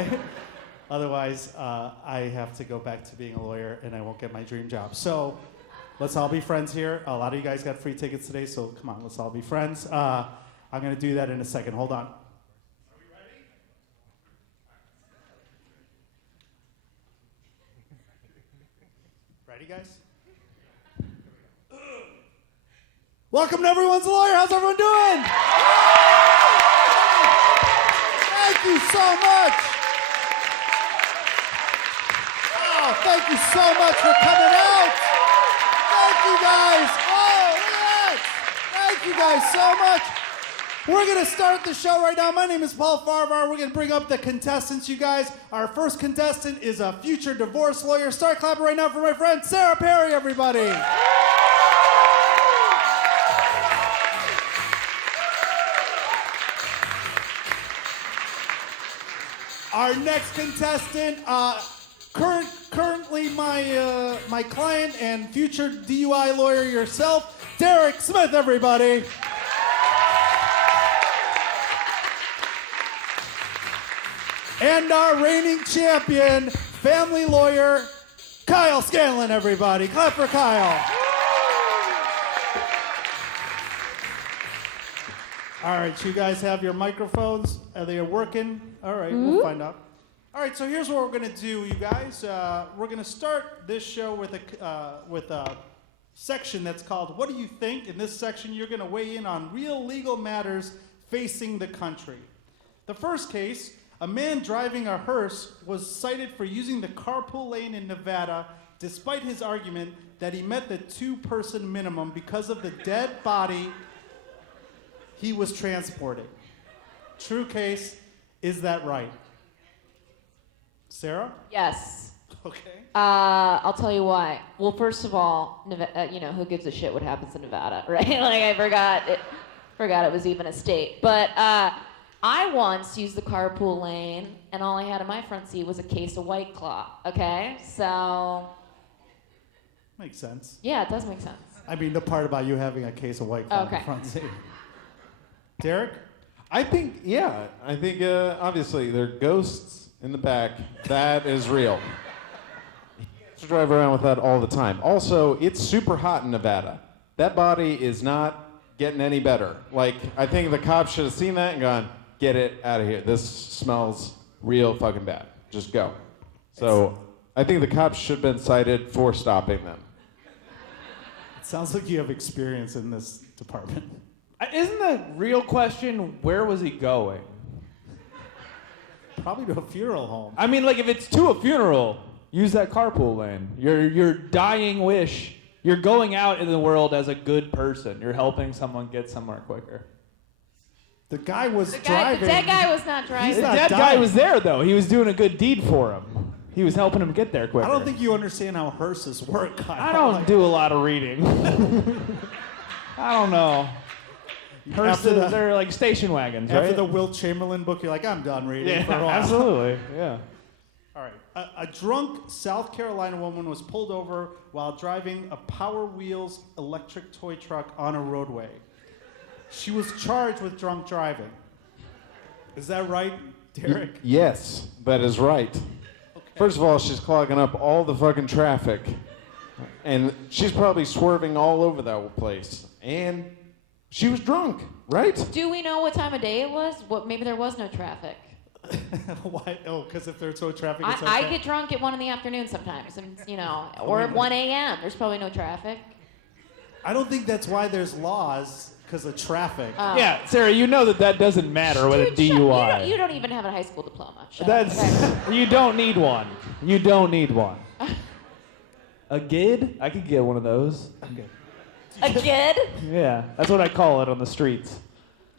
okay? Otherwise, I have to go back to being a lawyer and I won't get my dream job. So let's all be friends here. A lot of you guys got free tickets today, so come on, let's all be friends. I'm going to do that in a second. Hold on. Are we ready? Ready, guys? Welcome to Everyone's a Lawyer. How's everyone doing? Thank you so much. Oh, thank you so much for coming out. Thank you guys. Oh, yes. Thank you guys so much. We're going to start the show right now. My name is Paul Farahvar. We're going to bring up the contestants, you guys. Our first contestant is a future divorce lawyer. Start clapping right now for my friend Sarah Perry, everybody. Our next contestant, currently my client and future DUI lawyer yourself, Derek Smith, everybody. And our reigning champion, family lawyer, Kyle Scanlan, everybody. Clap for Kyle. All right, you guys have your microphones. Are they working? All right, we'll find out. All right, so here's what we're going to do, you guys. We're going to start this show with a section that's called What Do You Think? In this section, you're going to weigh in on real legal matters facing the country. The first case, a man driving a hearse was cited for using the carpool lane in Nevada despite his argument that he met the two-person minimum because of the dead body he was transporting. True case, is that right? Sarah? Yes. Okay. I'll tell you why. Well, first of all, who gives a shit what happens in Nevada, right? Like I forgot it was even a state. But I once used the carpool lane, and all I had in my front seat was a case of White Claw. Okay, so makes sense. Yeah, it does make sense. I mean, the part about you having a case of White Claw in the front seat. Derek? I think obviously there are ghosts in the back. That is real. You have to drive around with that all the time. Also, it's super hot in Nevada. That body is not getting any better. Like, I think the cops should have seen that and gone, get it out of here. This smells real fucking bad. Just go. So, I think the cops should have been cited for stopping them. It sounds like you have experience in this department. Isn't the real question, where was he going? Probably to a funeral home. I mean, like, if it's to a funeral, use that carpool lane. Your dying wish. You're going out in the world as a good person. You're helping someone get somewhere quicker. The guy was driving. The dead guy was not driving. The dead guy was there, though. He was doing a good deed for him. He was helping him get there quicker. I don't think you understand how hearses work, Kyle. I don't do a lot of reading. I don't know. Hearses, they're like station wagons, right? After the Wilt Chamberlain book, you're like, I'm done reading for a while. Absolutely, yeah. All right. A drunk South Carolina woman was pulled over while driving a Power Wheels electric toy truck on a roadway. She was charged with drunk driving. Is that right, Derek? Yes, that is right. Okay. First of all, she's clogging up all the fucking traffic. And she's probably swerving all over that place. And she was drunk, right? Do we know what time of day it was? Maybe there was no traffic. Why? Oh, because if there's no traffic, it's okay. I get drunk at 1 in the afternoon sometimes, and or at 1 a.m. There's probably no traffic. I don't think that's why there's laws, because of traffic. Yeah, Sarah, you know that doesn't matter with a DUI. You don't even have a high school diploma. You don't need one. You don't need one. A GID? I could get one of those. Okay. A GID? Yeah, that's what I call it on the streets.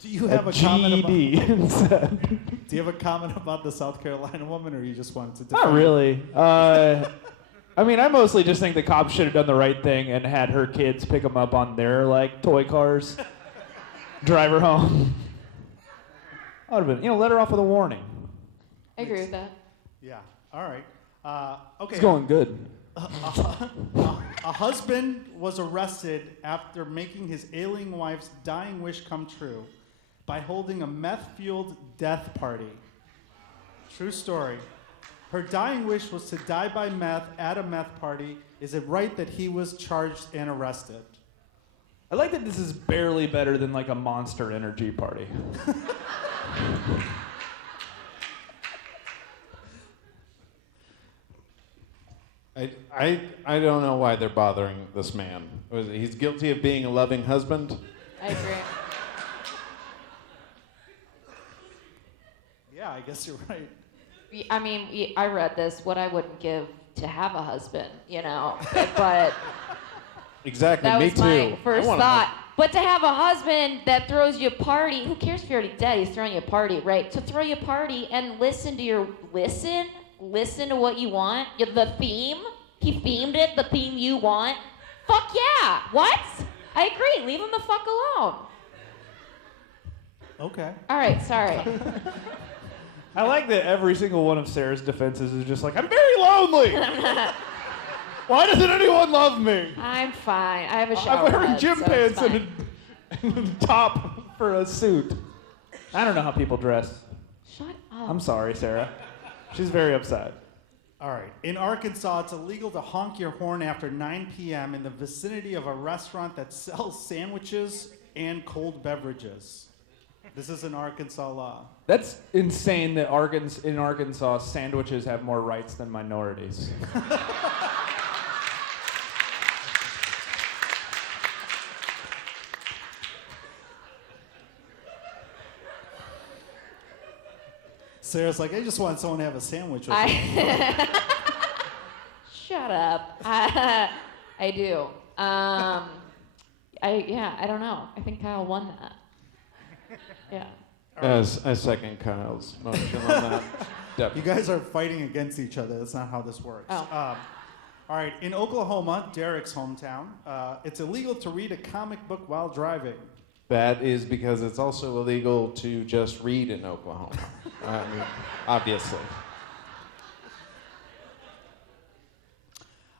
Do you have a comment GED instead. Do you have a comment about the South Carolina woman, or you just wanted to defend Not really. I mean, I mostly just think the cops should have done the right thing and had her kids pick them up on their, toy cars, drive her home. I would have been, let her off with a warning. I agree with that. Yeah, all right. Okay. It's going good. A husband was arrested after making his ailing wife's dying wish come true by holding a meth-fueled death party. True story. Her dying wish was to die by meth at a meth party. Is it right that he was charged and arrested? I like that this is barely better than like a Monster Energy party. I don't know why they're bothering this man. He's guilty of being a loving husband. I agree. Yeah, I guess you're right. I mean, I read this, what I wouldn't give to have a husband, you know, but Exactly, that me was too. my first I want a thought. But to have a husband that throws you a party, who cares if you're already dead? He's throwing you a party, right? To throw you a party and listen to what you want. The theme, he themed it, the theme you want. Fuck yeah! What? I agree. Leave him the fuck alone. Okay. All right, sorry. I like that every single one of Sarah's defenses is just like, I'm very lonely. Why doesn't anyone love me? I'm fine. I have a shower I'm wearing head, gym so pants it's and a top for a suit. I don't know how people dress. Shut up. I'm sorry, Sarah. She's very upset. All right. In Arkansas, it's illegal to honk your horn after 9 p.m. in the vicinity of a restaurant that sells sandwiches and cold beverages. This is an Arkansas law. That's insane that in Arkansas, sandwiches have more rights than minorities. Sarah's like, I just want someone to have a sandwich with me. Shut up. I do. I don't know. I think Kyle won that. Yeah. As I second Kyle's motion on that. You guys are fighting against each other. That's not how this works. Oh. All right. In Oklahoma, Derek's hometown, it's illegal to read a comic book while driving. That is because it's also illegal to just read in Oklahoma. I mean, obviously.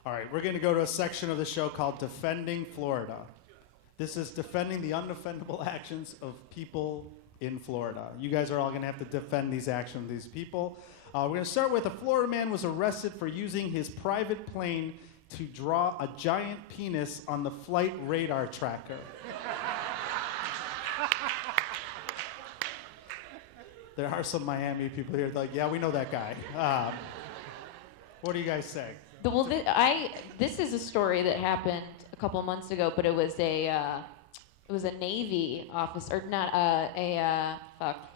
All right. We're going to go to a section of the show called Defending Florida. This is defending the undefendable actions of people in Florida. You guys are all going to have to defend these actions of these people. We're going to start with a Florida man was arrested for using his private plane to draw a giant penis on the flight radar tracker. There are some Miami people here like, yeah, we know that guy. What do you guys say? Well, this is a story that happened a couple of months ago, but it was a Navy officer, or not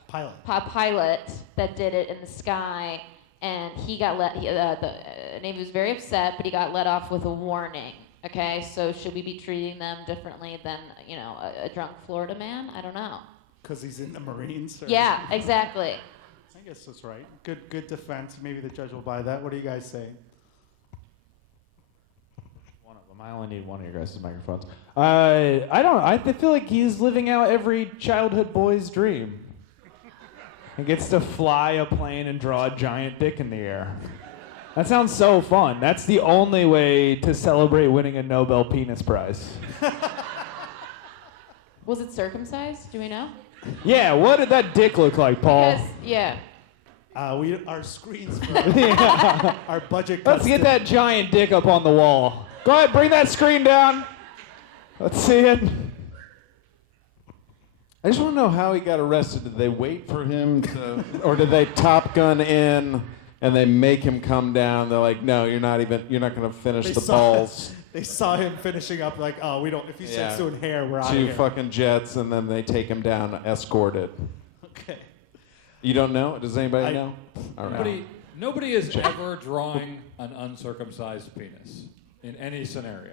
pilot that did it in the sky, and he got the Navy was very upset, but he got let off with a warning. Okay, so should we be treating them differently than a drunk Florida man? I don't know. Because he's in the Marines? Or Yeah, exactly. I guess that's right. Good defense. Maybe the judge will buy that. What do you guys say? One of them. I only need one of your guys' microphones. I feel like he's living out every childhood boy's dream. He gets to fly a plane and draw a giant dick in the air. That sounds so fun. That's the only way to celebrate winning a Nobel Penis Prize. Was it circumcised? Do we know? Yeah, what did that dick look like, Paul? Because, yeah. Our screens for our budget. Let's get that giant dick up on the wall. Go ahead, bring that screen down. Let's see it. I just want to know how he got arrested. Did they wait for him to, or did they Top Gun in and they make him come down? They're like, no, you're not going to finish the balls. They saw him finishing up like, oh, we don't. If he starts doing hair, we're out of Two here. fucking jets, and then they take him down, escorted. Okay. You don't know? Does anybody know? All right. Nobody is ever drawing an uncircumcised penis in any scenario.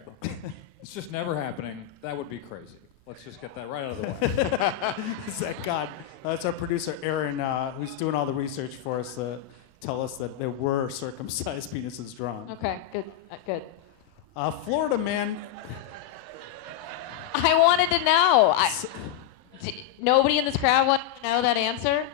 It's just never happening. That would be crazy. Let's just get that right out of the way. Is that God? That's our producer, Aaron, who's doing all the research for us to tell us that there were circumcised penises drawn. Okay, good. Good. Florida man. I wanted to know. Nobody in this crowd wanted to know that answer?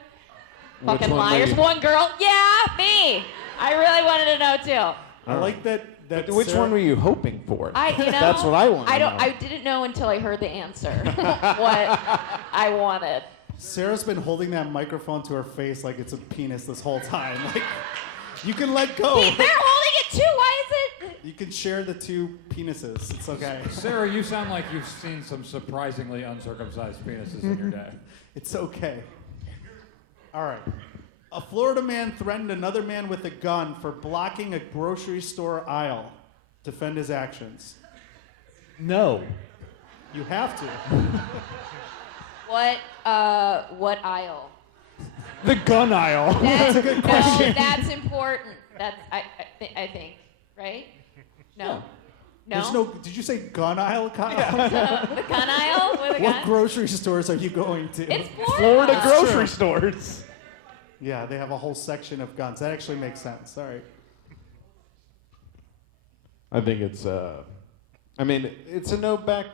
Which Fucking one, liars. lady? One girl. Yeah, me. I really wanted to know too. I like that. Which Sarah- one were you hoping for? That's what I want to know. I didn't know until I heard the answer what I wanted. Sarah's been holding that microphone to her face like it's a penis this whole time. Like, you can let go. They're holding it too. Why is it? You can share the two penises. It's okay. Sarah, you sound like you've seen some surprisingly uncircumcised penises in your day. It's okay. All right. A Florida man threatened another man with a gun for blocking a grocery store aisle. Defend his actions. No. You have to. What aisle? The gun aisle. That's a good question. No, that's important. That's I think, right? No. No. There's no. Did you say gun aisle, Kyle? The gun aisle with a What gun? grocery stores are you going to? It's Florida Florida. grocery stores. Yeah, they have a whole section of guns. That actually makes sense. All right. I think it's, I mean, it's a no back,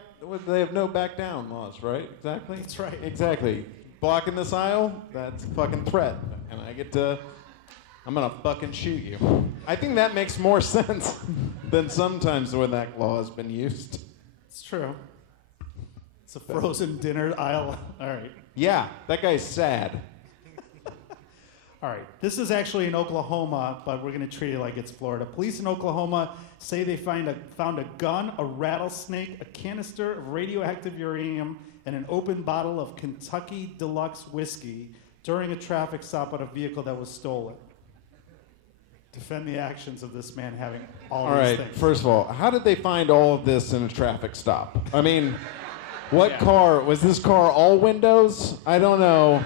they have no back down laws, right? Exactly? That's right. Exactly. Blocking this aisle, that's a fucking threat. And I get to, I'm gonna fucking shoot you. I think that makes more sense than sometimes when that law has been used. It's true. It's a frozen dinner aisle. All right. Yeah, that guy's sad. All right. This is actually in Oklahoma, but we're going to treat it like it's Florida. Police in Oklahoma say they found a gun, a rattlesnake, a canister of radioactive uranium, and an open bottle of Kentucky Deluxe whiskey during a traffic stop on a vehicle that was stolen. Defend the actions of this man having all All these right, things. first of all, how did they find all of this in a traffic stop? I mean, what car, was this car all windows? I don't know.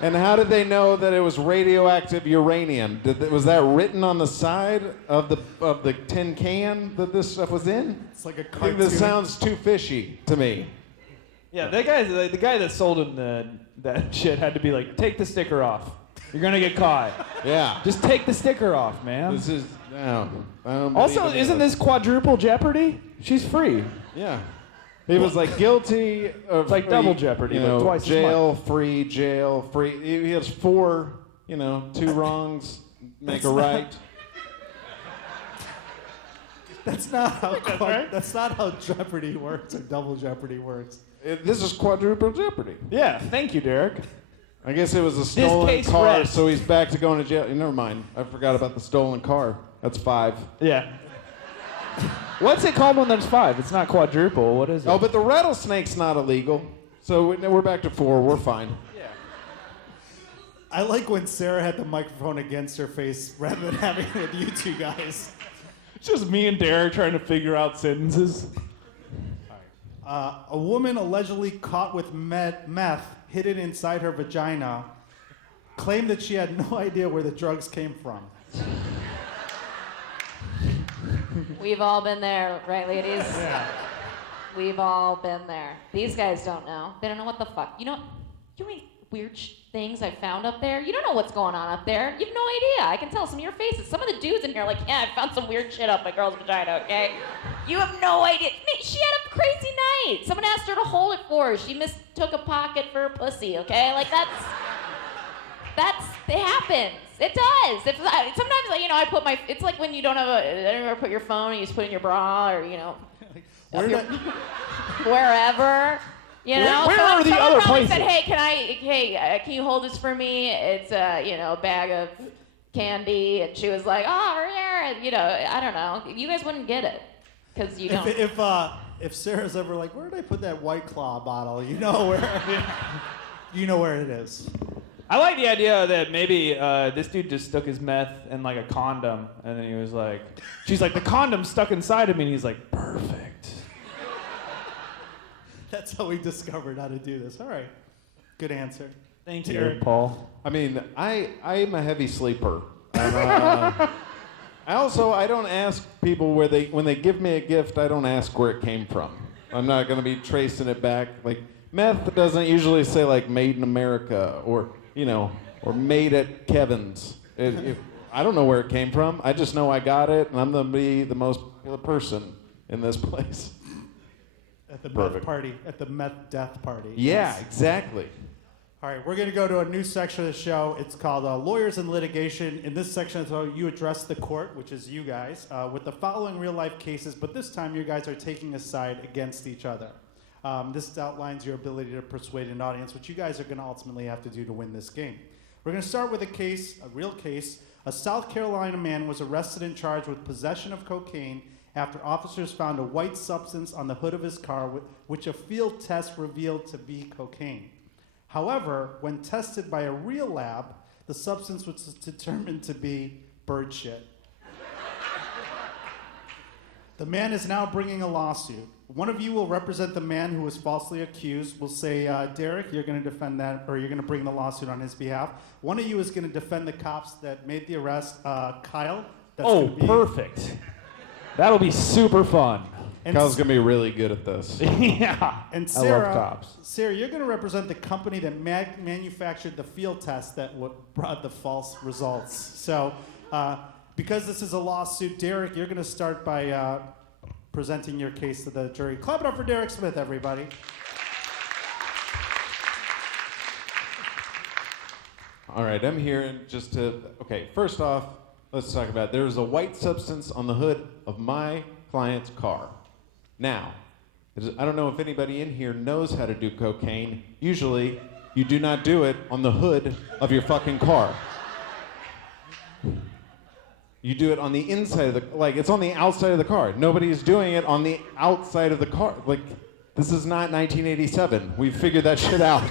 And how did they know that it was radioactive uranium? Was that written on the side of the tin can that this stuff was in? It's like a I think cartoon. this sounds too fishy to me. Yeah, that guy, the guy that sold him that shit had to be like, take the sticker off. You're gonna get caught. Yeah. Just take the sticker off, man. This is, no. I don't Also, believe any isn't of this quadruple jeopardy? She's free. Yeah. He was like guilty of It's like double jeopardy, you but know, twice as jail free. He has 4, 2 wrongs make a right. That's not how that's not how Jeopardy works or double Jeopardy works. This is quadruple jeopardy. Yeah, thank you, Derek. I guess it was a stolen case car, rests. so he's back to going to jail. Never mind. I forgot about the stolen car. That's 5. Yeah. What's it called when there's 5? It's not quadruple. What is it? Oh, but the rattlesnake's not illegal. So we're back to 4. We're fine. I like when Sarah had the microphone against her face rather than having it with you two guys. It's just me and Derek trying to figure out sentences. A woman allegedly caught with meth hidden inside her vagina claimed that she had no idea where the drugs came from. We've all been there, right, ladies? Yeah. We've all been there. These guys don't know. They don't know what the fuck. You know any weird things I found up there? You don't know what's going on up there. You have no idea. I can tell some of your faces. Some of the dudes in here are like, yeah, I found some weird shit up my girl's vagina, okay? You have no idea. She had a crazy night. Someone asked her to hold it for her. She mistook a pocket for a pussy, okay? Like, it happens. It does. Sometimes, like, I put my, it's like when you don't ever put your phone and you just put it in your bra or, wherever. Where So are the someone other probably places? said, can you hold this for me? It's a bag of candy, and she was like, oh, yeah, I don't know. You guys wouldn't get it because you don't. If Sarah's ever like, where did I put that White Claw bottle? You know where it is. I like the idea that maybe this dude just stuck his meth in like a condom, and then he was like, she's like, the condom's stuck inside of me, and he's like, perfect. That's how we discovered how to do this. All right. Good answer. Thank Derek. you, Paul. I mean, I'm a heavy sleeper. And, I don't ask people when they give me a gift, I don't ask where it came from. I'm not going to be tracing it back. Like, meth doesn't usually say, like, made in America or made at Kevin's. I don't know where it came from. I just know I got it, and I'm going to be the most popular person in this place. At the Perfect. meth party, at the meth death party. Yeah, Yes. exactly. All right, we're going to go to a new section of the show. It's called Lawyers and Litigation. In this section, it's how you address the court, which is you guys, with the following real-life cases, but this time you guys are taking a side against each other. This outlines your ability to persuade an audience, which you guys are going to ultimately have to do to win this game. We're going to start with a real case. A South Carolina man was arrested and charged with possession of cocaine after officers found a white substance on the hood of his car, which a field test revealed to be cocaine. However, when tested by a real lab, the substance was determined to be bird shit. The man is now bringing a lawsuit. One of you will represent the man who was falsely accused. We'll say, Derek, you're going to defend that, or you're going to bring the lawsuit on his behalf. One of you is going to defend the cops that made the arrest. Kyle. Perfect. That'll be super fun. And Kyle's going to be really good at this. Yeah. And I love cops. Sarah, you're going to represent the company that manufactured the field test that brought the false results. So, because this is a lawsuit, Derek, you're going to start by presenting your case to the jury. Clap it up for Derek Smith, everybody. All right, I'm here just to, first off, let's talk about, there was a white substance on the hood of my client's car. Now, I don't know if anybody in here knows how to do cocaine. Usually, you do not do it on the hood of your fucking car. You do it on the inside of it's on the outside of the car. Nobody's doing it on the outside of the car. This is not 1987. We've figured that shit out.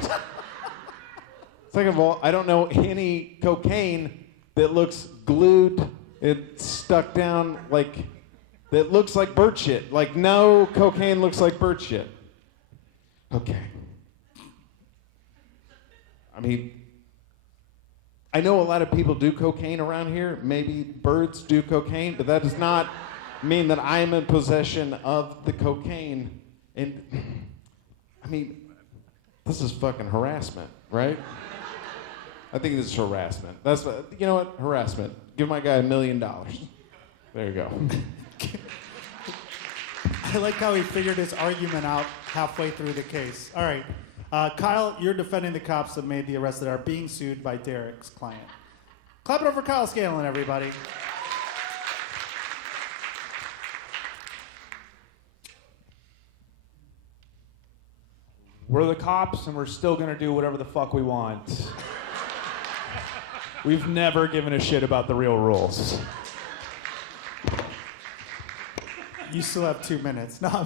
Second of all, I don't know any cocaine that looks glued, it's stuck down, that looks like bird shit. No cocaine looks like bird shit. Okay. I mean, I know a lot of people do cocaine around here. Maybe birds do cocaine, but that does not mean that I am in possession of the cocaine. And, I mean, this is fucking harassment, right? I think this is harassment. You know what? Harassment. Give my guy $1 million. There you go. I like how he figured his argument out halfway through the case. All right. Kyle, you're defending the cops that made the arrest that are being sued by Derek's client. Clap it up for Kyle Scanlan, everybody. We're the cops, and we're still going to do whatever the fuck we want. We've never given a shit about the real rules. You still have 2 minutes. No,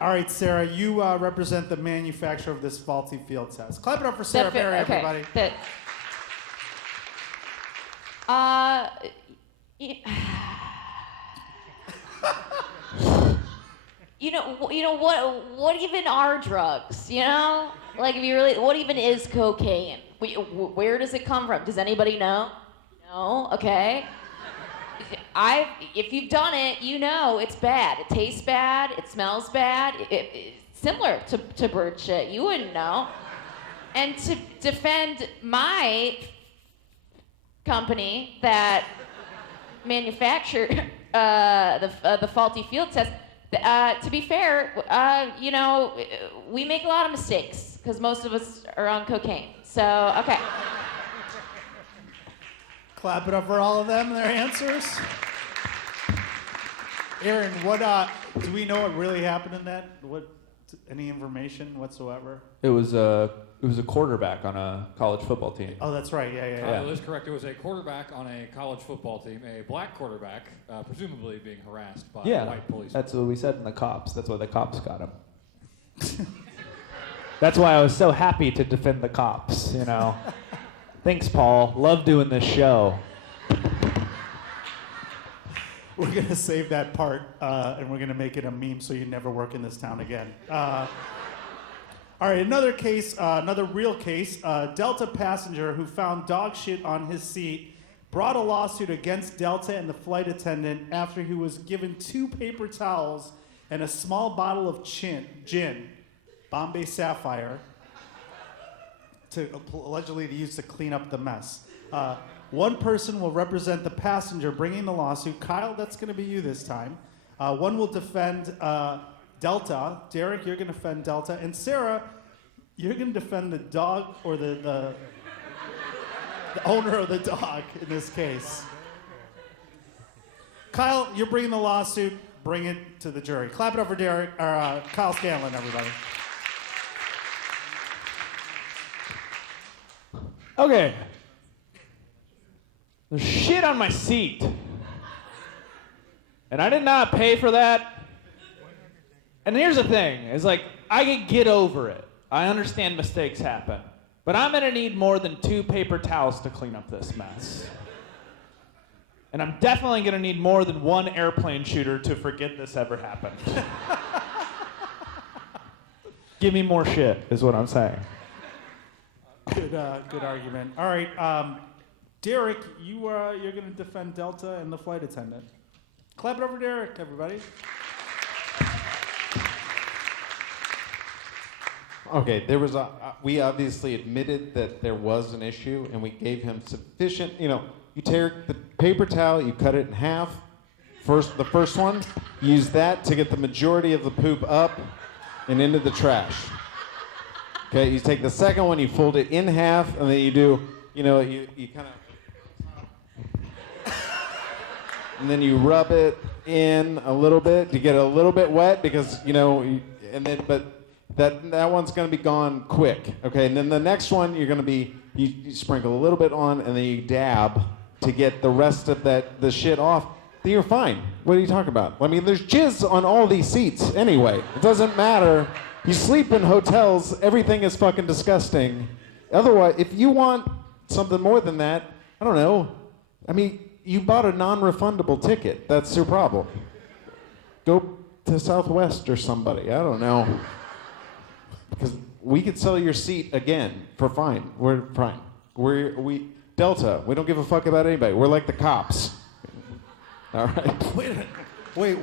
all right, Sarah, you represent the manufacturer of this faulty field test. Clap it up for Sarah Perry, everybody. You know what even are drugs? You know, if you really, what even is cocaine? Where does it come from? Does anybody know? No. Okay. If you've done it, you know it's bad. It tastes bad. It smells bad. It's similar to bird shit. You wouldn't know. And to defend my company that manufactured the faulty field test, to be fair, we make a lot of mistakes because most of us are on cocaine. So, okay. Clap it up for all of them, their answers. Aaron, do we know what really happened in that? Any information whatsoever? It was a quarterback on a college football team. Oh, that's right. Yeah. That is correct. It was a quarterback on a college football team, a black quarterback, presumably being harassed by white police. That's what we said in the cops. That's why the cops got him. That's why I was so happy to defend the cops, you know. Thanks, Paul. Love doing this show. We're going to save that part, and we're going to make it a meme so you never work in this town again. All right, another case, another real case. Delta passenger who found dog shit on his seat brought a lawsuit against Delta and the flight attendant after he was given 2 paper towels and a small bottle of gin, Bombay Sapphire, allegedly used to clean up the mess. One person will represent the passenger bringing the lawsuit. Kyle, that's going to be you this time. One will defend Delta. Derek, you're going to defend Delta. And Sarah, you're going to defend the dog or the owner of the dog in this case. Kyle, you're bringing the lawsuit. bring it to the jury. Clap it up for Kyle Scanlan, everybody. Okay. There's shit on my seat. And I did not pay for that. And here's the thing, is like, I can get over it. I understand mistakes happen. But I'm gonna need more than 2 paper towels to clean up this mess. And I'm definitely gonna need more than 1 airplane shooter to forget this ever happened. Give me more shit, is what I'm saying. Good argument. All right, Derek, you're going to defend Delta and the flight attendant. Clap it up for Derek, everybody. Okay, we obviously admitted that there was an issue, and we gave him sufficient, you take the paper towel, you cut it in half. The first one, use that to get the majority of the poop up and into the trash. Okay, you take the second one, you fold it in half, and then you do, you kind of, and then you rub it in a little bit to get it a little bit wet because, but that one's going to be gone quick. Okay, and then the next one, you sprinkle a little bit on, and then you dab to get the rest of the shit off. Then you're fine. What are you talking about? I mean, there's jizz on all these seats anyway. It doesn't matter. You sleep in hotels, everything is fucking disgusting. Otherwise, if you want something more than that, I don't know. I mean, you bought a non-refundable ticket. That's your problem. Go to Southwest or somebody. I don't know. Because we could sell your seat again for fine. We're fine. Delta, we don't give a fuck about anybody. We're like the cops. All right. Wait,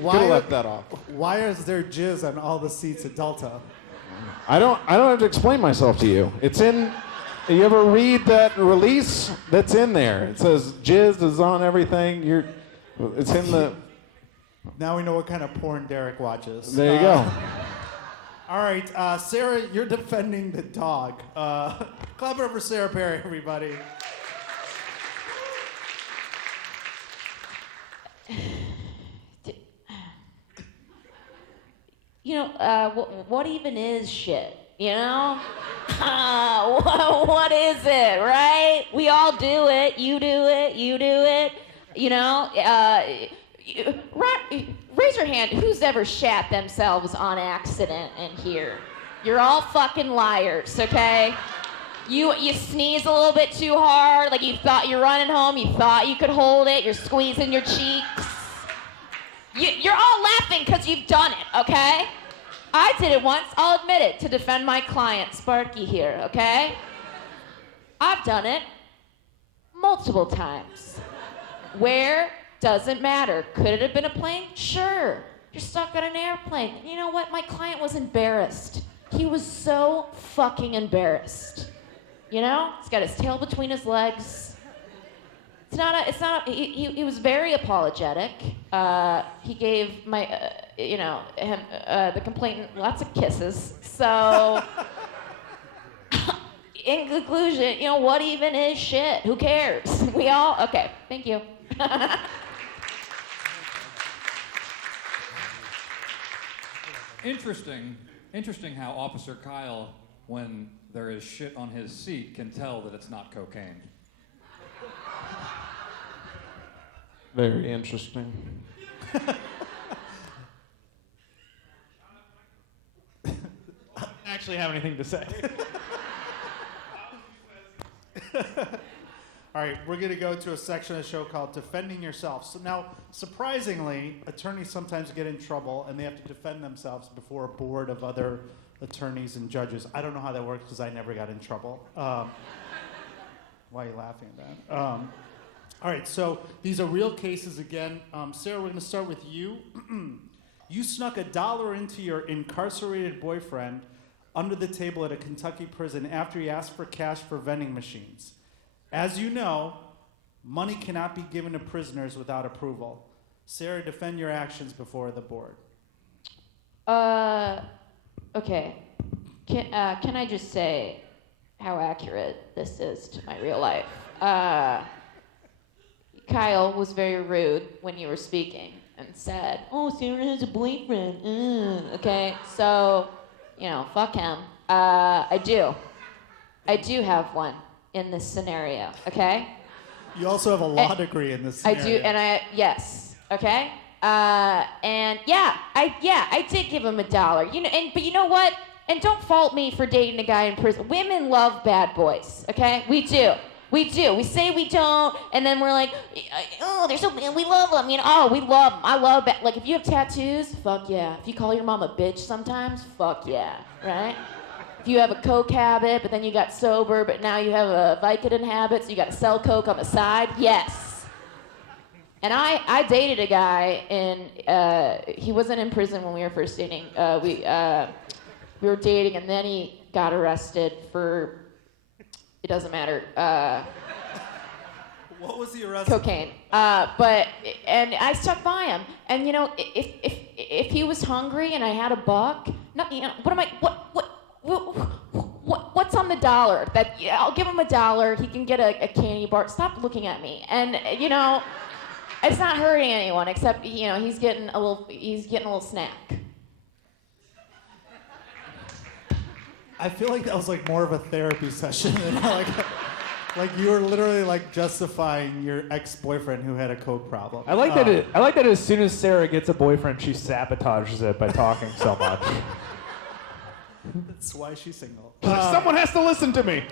Could have left that off. why is there jizz on all the seats at Delta? I don't have to explain myself to you. It's in. You ever read that release? That's in there. It says jizz is on everything. It's in the. Now we know what kind of porn Derek watches. There you go. All right, Sarah, you're defending the dog. Clap it up for Sarah Perry, everybody. What even is shit? What is it, right? We all do it. You do it. You do it. Raise your hand. Who's ever shat themselves on accident in here? You're all fucking liars, okay? You sneeze a little bit too hard, like you thought you're running home, you thought you could hold it, you're squeezing your cheeks. You're all laughing because you've done it, okay? I did it once, I'll admit it, to defend my client, Sparky here, okay? I've done it multiple times. Where? Doesn't matter. Could it have been a plane? Sure. You're stuck on an airplane. And you know what? My client was embarrassed. He was so fucking embarrassed. He's got his tail between his legs. He was very apologetic. He gave the complainant lots of kisses. So, in conclusion, what even is shit? Who cares? Okay, thank you. Interesting how Officer Kyle, when there is shit on his seat, can tell that it's not cocaine. Very interesting. I don't actually have anything to say. All right, we're going to go to a section of the show called Defending Yourself. So now, surprisingly, attorneys sometimes get in trouble and they have to defend themselves before a board of other attorneys and judges. I don't know how that works because I never got in trouble. Why are you laughing at that? All right, so these are real cases again. Sarah, we're going to start with you. You snuck $1 into your incarcerated boyfriend under the table at a Kentucky prison after he asked for cash for vending machines. As you know, money cannot be given to prisoners without approval. Sarah, defend your actions before the board. Okay. Can I just say how accurate this is to my real life? Kyle was very rude when you were speaking, and said, "Oh, Sarah has a boyfriend." Okay, so, fuck him. I do have one in this scenario. Okay. You also have a law degree in this I scenario. do, and yes. Okay. And I did give him $1. But you know what? And don't fault me for dating a guy in prison. Women love bad boys. Okay, we do. We say we don't, and then we're like, oh, they're so bad. We love them. Oh, we love them. I love it. Like if you have tattoos, fuck yeah. If you call your mom a bitch sometimes, fuck yeah. Right? If you have a coke habit, but then you got sober, but now you have a Vicodin habit, so you got to sell coke on the side, yes. And I dated a guy, and he wasn't in prison when we were first dating. We were dating, and then he got arrested for, it doesn't matter, What was the arrest? cocaine. And I stuck by him. And if he was hungry and I had a buck, what's on the dollar? I'll give him $1. He can get a candy bar. Stop looking at me. And it's not hurting anyone except he's getting a little snack. I feel like that was like more of a therapy session than like you were literally like justifying your ex-boyfriend who had a coke problem. I like that as soon as Sarah gets a boyfriend, she sabotages it by talking so much. That's why she's single. Someone has to listen to me.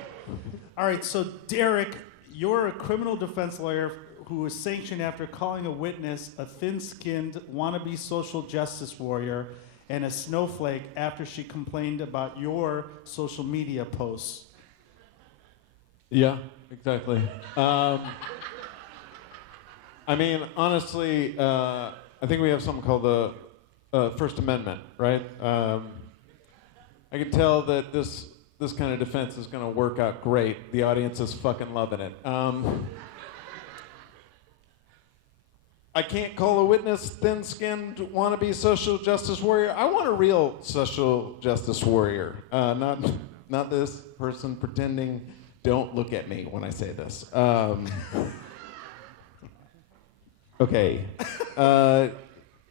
All right, so Derek, you're a criminal defense lawyer who was sanctioned after calling a witness a thin-skinned wannabe social justice warrior and a snowflake after she complained about your social media posts. Yeah, exactly. I mean, honestly, I think we have something called the First Amendment, right? I can tell that this kind of defense is going to work out great. The audience is fucking loving it. I can't call a witness thin-skinned wannabe social justice warrior. I want a real social justice warrior, not this person pretending. Don't look at me when I say this. Okay.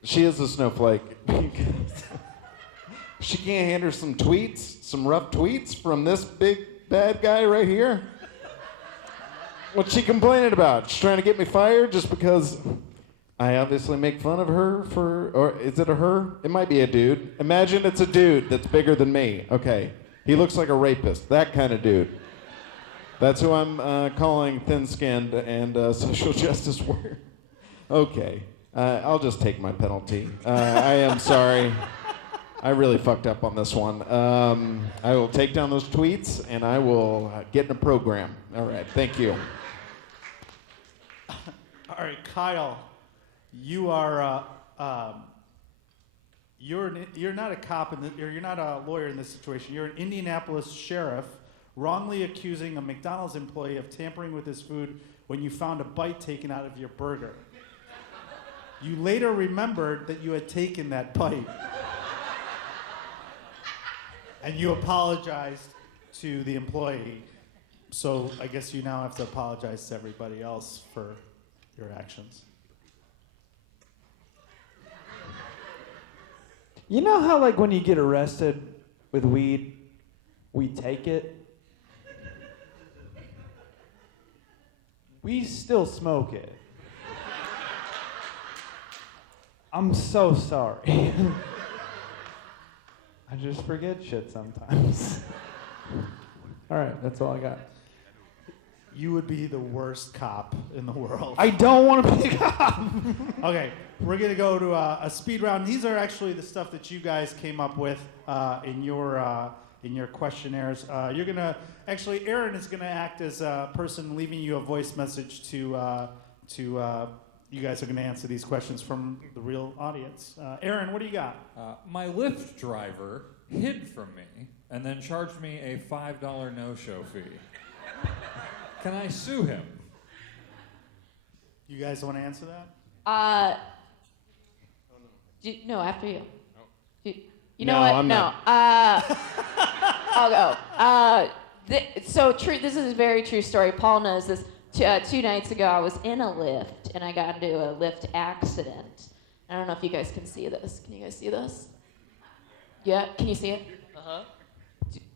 She is a snowflake because she can't handle some rough tweets from this big bad guy right here. What's she complaining about? She's trying to get me fired just because I obviously make fun of her or is it a her? It might be a dude. Imagine it's a dude that's bigger than me. Okay. He looks like a rapist. That kind of dude. That's who I'm calling thin-skinned and social justice warrior. Okay. I'll just take my penalty. I am sorry. I really fucked up on this one. I will take down those tweets and I will get in a program. All right. Thank you. All right, Kyle, you are you're not a cop you're not a lawyer in this situation. You're an Indianapolis sheriff wrongly accusing a McDonald's employee of tampering with his food when you found a bite taken out of your burger. You later remembered that you had taken that bite. And you apologized to the employee. So I guess you now have to apologize to everybody else for your actions. You know how like when you get arrested with weed, we take it? We still smoke it. I'm so sorry. I just forget shit sometimes. All right, that's all I got. You would be the worst cop in the world. I don't want to be a cop. Okay, we're gonna go to a speed round. These are actually the stuff that you guys came up with in your questionnaires. You're gonna actually, Aaron is gonna act as a person leaving you a voice message to you guys are gonna answer these questions from the real audience. Aaron, what do you got? My Lyft driver hid from me and then charged me a $5 no-show fee. Can I sue him? You guys want to answer that? No, after you. You know No, what? I'm no. not. I'll go. So true. This is a very true story. Paul knows this. 2 nights ago, I was in a Lyft, and I got into a Lyft accident. I don't know if you guys can see this. Can you guys see this? Yeah, can you see it? Uh-huh.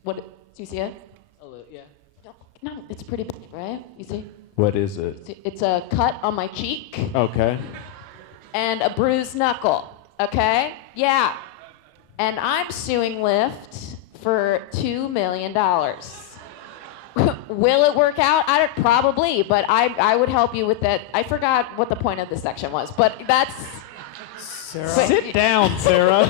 Do you see it? Yeah. No, it's pretty big, right? You see? What is it? It's a cut on my cheek Okay. and a bruised knuckle, okay? Yeah. And I'm suing Lyft for $2 million. Will it work out? Probably, but I would help you with that. I forgot what the point of this section was, but that's... Sarah, Sit down, Sarah.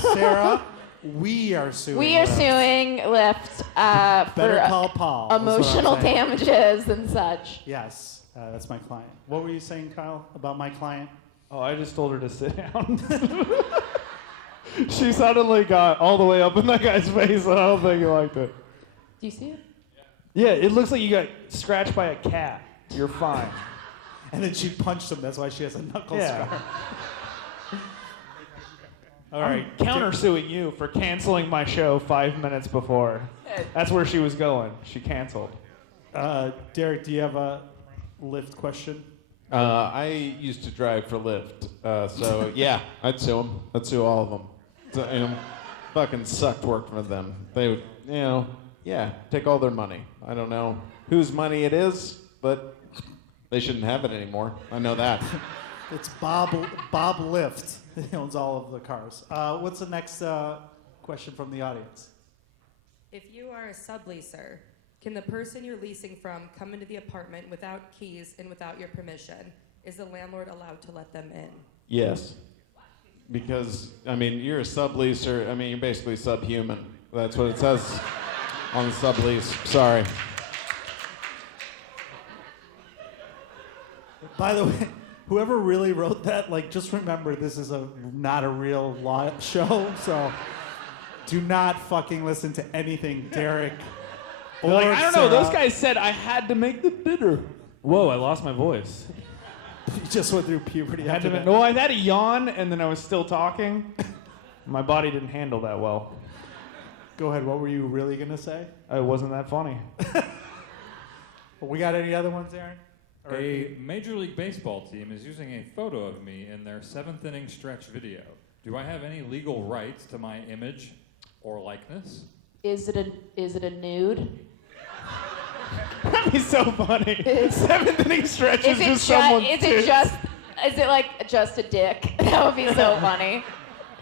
Sarah, we are suing. We are Lyft. suing Lyft Better for call Paul. is what I'm emotional saying. damages and such. Yes, that's my client. What were you saying, Kyle, about my client? Oh, I just told her to sit down. She suddenly got all the way up in that guy's face, and I don't think he liked it. Do you see it? Yeah, it looks like you got scratched by a cat. You're fine. And then she punched him. That's why she has a knuckle Yeah. scar. All right. I'm countersuing you for canceling my show 5 minutes before. That's where she was going. She canceled. Derek, do you have a Lyft question? I used to drive for Lyft, so yeah, I'd sue them. I'd sue all of them. So, fucking sucked working with them. They would, yeah, take all their money. I don't know whose money it is, but they shouldn't have it anymore. I know that. It's Bob Lyft. He owns all of the cars. What's the next question from the audience? If you are a subleaser, can the person you're leasing from come into the apartment without keys and without your permission? Is the landlord allowed to let them in? Yes. Because, you're a subleaser. You're basically subhuman. That's what it says on the sublease. Sorry. By the way, whoever really wrote that, just remember this is not a real law show, so do not fucking listen to anything Derek or I don't know, Sarah. those guys said I had to make the bitter. Whoa, I lost my voice. You just went through puberty. I after that. I had a yawn and then I was still talking. My body didn't handle that well. Go ahead. What were you really gonna say? It wasn't that funny. We got any other ones, Aaron? A Major League Baseball team is using a photo of me in their 7th inning stretch video. Do I have any legal rights to my image or likeness? Is it a nude? That'd be so funny. 7th inning stretch is Is just someone. is it like just a dick? That would be so funny.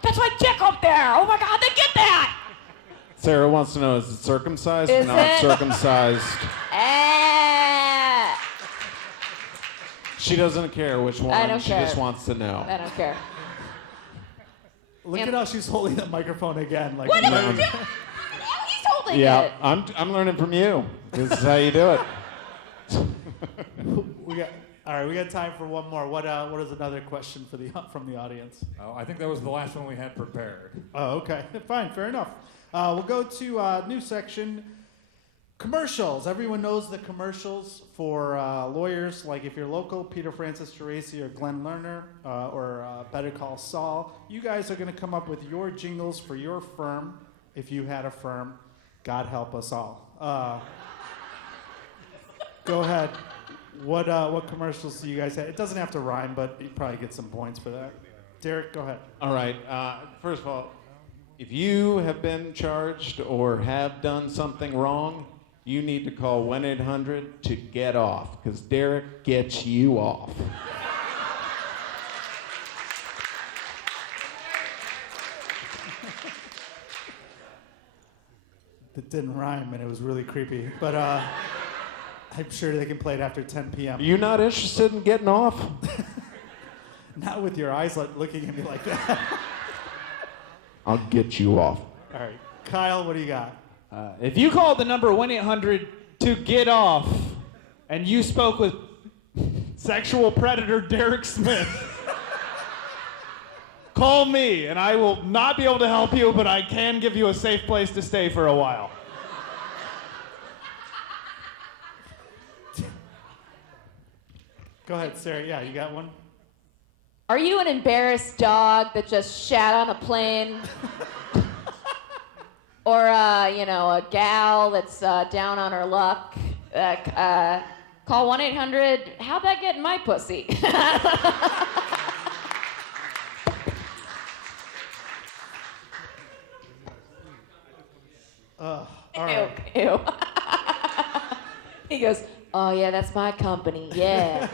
That's my dick up there. Oh my God, they get that. Sarah wants to know, is it circumcised or Is not it? circumcised? Eh. She doesn't care which one. I don't she care. just wants to know. I don't care. Look Yep. at how she's holding the microphone again. What are you doing? He's holding Yeah, it. I'm learning from you. This is how you do it. We got time for one more. What is another question from the audience? Oh, I think that was the last one we had prepared. Oh, okay. Fine, fair enough. We'll go to a new section. Commercials. Everyone knows the commercials for lawyers, like if you're local, Peter Francis Geraci or Glenn Lerner, or Better Call Saul. You guys are going to come up with your jingles for your firm, if you had a firm. God help us all. Go ahead. What commercials do you guys have? It doesn't have to rhyme, but you probably get some points for that. Derek, go ahead. All right. First of all, if you have been charged or have done something wrong, you need to call 1-800 to get off, because Derek gets you off. That didn't rhyme, and it was really creepy. But I'm sure they can play it after 10 p.m. You not interested in getting off? Not with your eyes looking at me like that. I'll get you off. All right. Kyle, what do you got? If you called the number 1-800 to get off, and you spoke with sexual predator Derek Smith, call me, and I will not be able to help you, but I can give you a safe place to stay for a while. Go ahead, Sarah. Yeah, you got one? Are you an embarrassed dog that just shat on a plane? Or, a gal that's down on her luck? Call 1-800, how'd that get in my pussy? Ew. He goes, oh yeah, that's my company, yeah.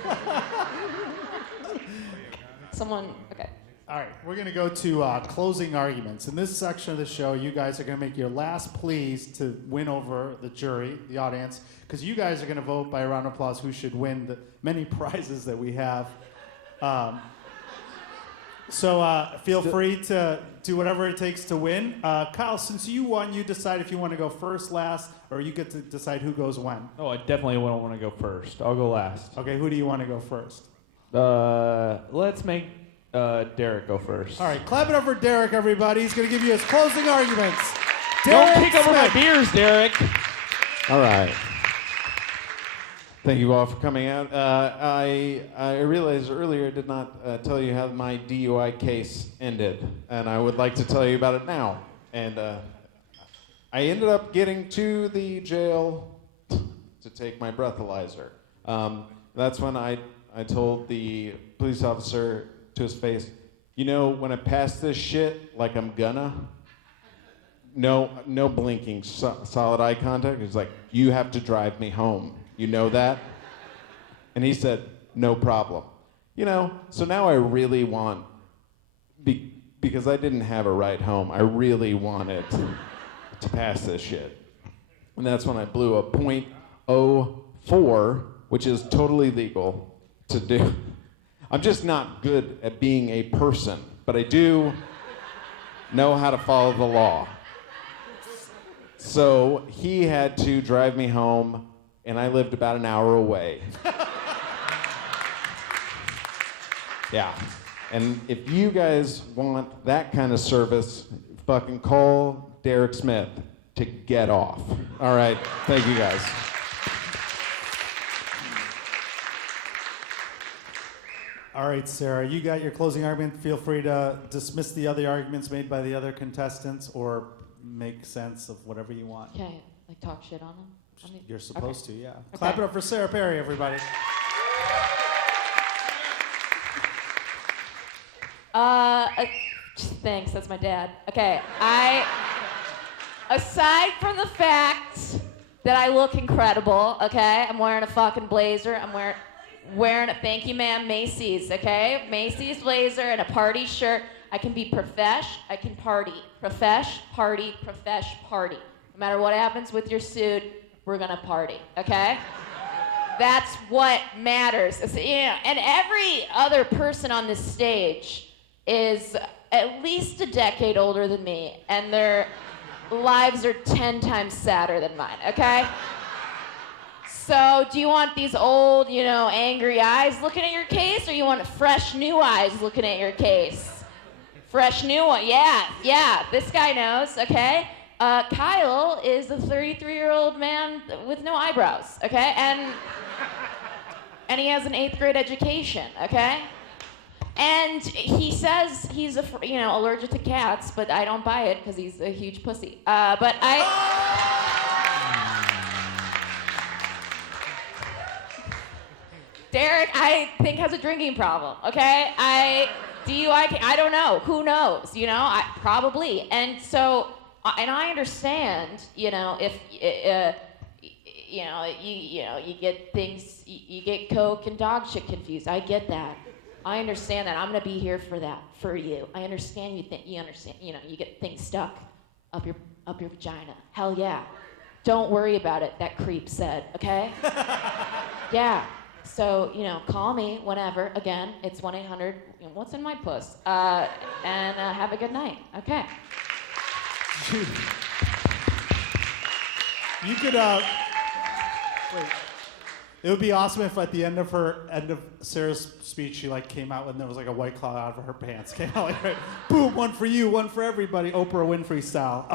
Someone, okay. All right, we're going to go to closing arguments. In this section of the show, you guys are going to make your last pleas to win over the jury, the audience, because you guys are going to vote by a round of applause who should win the many prizes that we have. So feel free to do whatever it takes to win. Kyle, since you won, you decide if you want to go first, last, or you get to decide who goes when. Oh, I definitely wouldn't want to go first. I'll go last. Okay, who do you want to go first? Let's make Derek go first. All right, clap it up for Derek, everybody. He's going to give you his closing arguments. Don't Derek kick over my Smith. beers, Derek. All right. Thank you all for coming out. I realized earlier I did not tell you how my DUI case ended, and I would like to tell you about it now. And I ended up getting to the jail to take my breathalyzer. That's when I told the police officer to his face, you know, when I pass this shit like I'm gonna, no blinking, solid eye contact. He's like, you have to drive me home. You know that? And he said, no problem. You know, so now I really want, because I didn't have a ride home, I really wanted to pass this shit. And that's when I blew a .04, which is totally legal to do. I'm just not good at being a person, but I do know how to follow the law. So he had to drive me home, and I lived about an hour away. Yeah. And if you guys want that kind of service, fucking call Derek Smith to get off. All right. Thank you guys. All right, Sarah, you got your closing argument. Feel free to dismiss the other arguments made by the other contestants or make sense of whatever you want. Okay, like talk shit on them? I mean, You're supposed to, yeah. Okay. Clap it up for Sarah Perry, everybody. Thanks, that's my dad. Okay, aside from the fact that I look incredible, okay? I'm wearing a fucking blazer. I'm wearing a, thank you, ma'am, Macy's, okay? Macy's blazer and a party shirt. I can be I can party. Party. No matter what happens with your suit, we're gonna party, okay? That's what matters. You know, and every other person on this stage is at least a decade older than me, and their lives are 10 times sadder than mine, okay? So, do you want these old, you know, angry eyes looking at your case, or you want fresh, new eyes looking at your case? Fresh, new one, yeah, this guy knows, okay? Kyle is a 33-year-old man with no eyebrows, okay? And he has an 8th grade education, okay? And he says he's allergic to cats, but I don't buy it because he's a huge pussy. Derek, I think, has a drinking problem, okay? DUI, I don't know. Who knows? You know, probably. And so, and I understand, you know, if, you get things, you get Coke and dog shit confused. I get that. I understand that. I'm gonna be here for that, for you. I understand you understand, you know, you get things stuck up your vagina. Hell yeah. Don't worry about it, that creep said, okay? Yeah. So, you know, call me whenever. Again, it's 1-800, what's in my puss? And have a good night. Okay. You could, wait. It would be awesome if at the end of Sarah's speech, she like came out and there was like a white cloud out of her pants. Came out like, right, boom, one for you, one for everybody, Oprah Winfrey style.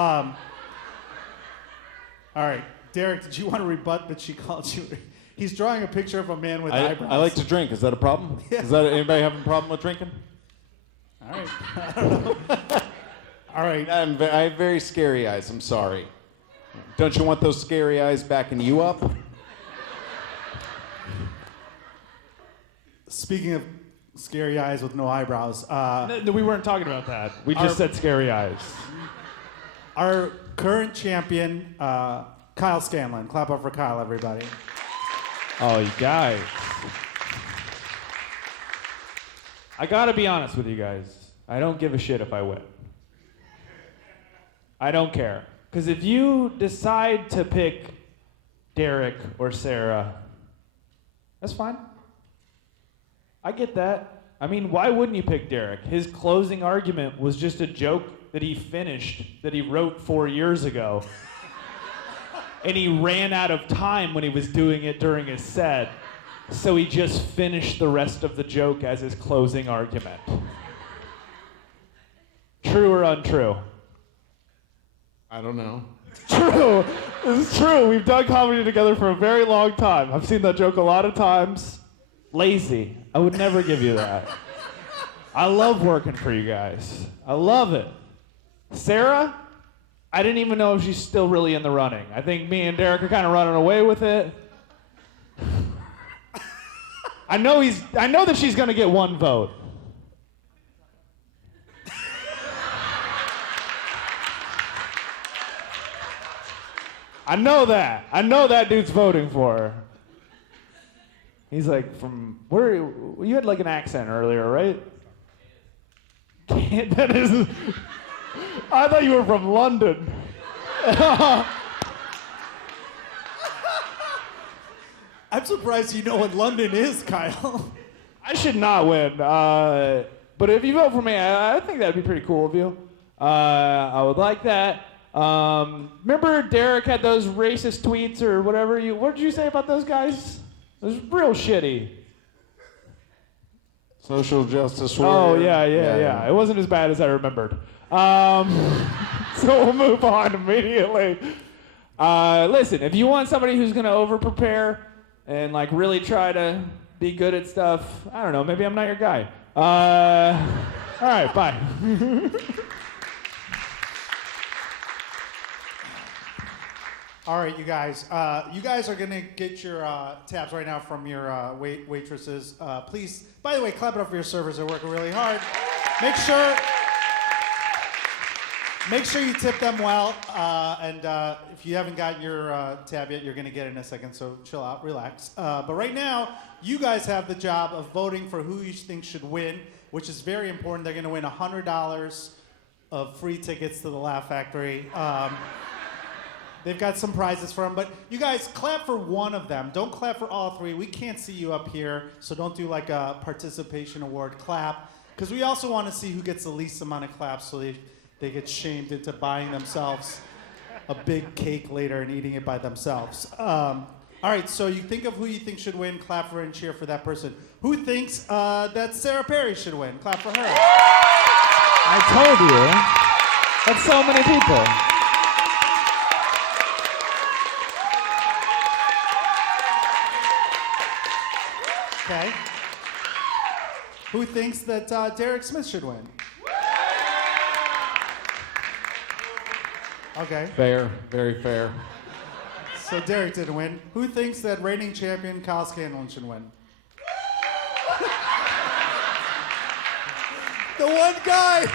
All right, Derek, did you want to rebut that she called you? He's drawing a picture of a man with eyebrows. I like to drink. Is that a problem? Yeah. Anybody having a problem with drinking? All right. I don't know. All right. I have very scary eyes. I'm sorry. Don't you want those scary eyes backing you up? Speaking of scary eyes with no eyebrows, No, we weren't talking about that. We just said scary eyes. our current champion, Kyle Scanlan. Clap up for Kyle, everybody. Oh, you guys. I gotta be honest with you guys. I don't give a shit if I win. I don't care. Because if you decide to pick Derek or Sarah, that's fine. I get that. I mean, why wouldn't you pick Derek? His closing argument was just a joke that he finished, that he wrote 4 years ago. And he ran out of time when he was doing it during his set. So he just finished the rest of the joke as his closing argument. True or untrue? I don't know. True. This is true. We've done comedy together for a very long time. I've seen that joke a lot of times. Lazy. I would never give you that. I love working for you guys. I love it. Sarah, I didn't even know if she's still really in the running. I think me and Derek are kind of running away with it. I know that she's going to get one vote. I know that. I know that dude's voting for her. He's like, from where? You had like an accent earlier, right? That is. I thought you were from London. I'm surprised you know what London is, Kyle. I should not win. But if you vote for me, I think that'd be pretty cool of you. I would like that. Remember Derek had those racist tweets or whatever? What did you say about those guys? It was real shitty. Social justice Oh, warrior. yeah. It wasn't as bad as I remembered. So we'll move on immediately. Listen, if you want somebody who's going to over-prepare and like really try to be good at stuff, I don't know, maybe I'm not your guy. All right, bye. All right, you guys. You guys are gonna get your tabs right now from your waitresses. Please, by the way, clap it up for your servers. They're working really hard. Make sure you tip them well. And if you haven't got your tab yet, you're gonna get it in a second. So chill out, relax. But right now, you guys have the job of voting for who you think should win, which is very important. They're gonna win $100 of free tickets to the Laugh Factory. They've got some prizes for them, but you guys clap for one of them. Don't clap for all three. We can't see you up here, so don't do like a participation award clap, because we also want to see who gets the least amount of claps, so they get shamed into buying themselves a big cake later and eating it by themselves. All right, so you think of who you think should win, clap for her and cheer for that person. Who thinks that Sarah Perry should win? Clap for her. I told you. That's so many people. Okay. Who thinks that Derek Smith should win? Okay. Fair, very fair. So Derek didn't win. Who thinks that reigning champion Kyle Scanlan should win? The one guy.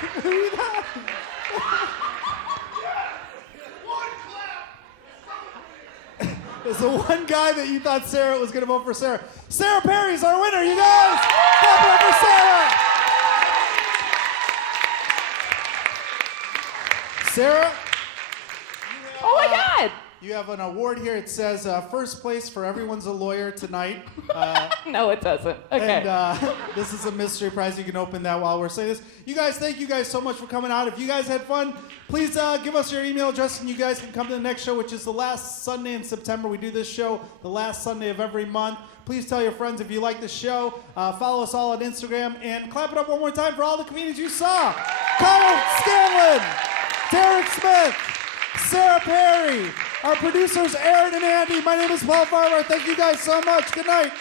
There's the one guy that you thought Sarah was going to vote for Sarah. Sarah Perry's our winner, you guys! Clap it up for Sarah! Sarah? Oh my God! You have an award here. It says first place for Everyone's a Lawyer tonight. No, it doesn't. Okay. And this is a mystery prize. You can open that while we're saying this. You guys, thank you guys so much for coming out. If you guys had fun, please give us your email address and you guys can come to the next show, which is the last Sunday in September. We do this show the last Sunday of every month. Please tell your friends if you like the show. Follow us all on Instagram and clap it up one more time for all the comedians you saw. Kyle Scanlan, Derek Smith, Sarah Perry, our producers Aaron and Andy. My name is Paul Farahvar. Thank you guys so much. Good night.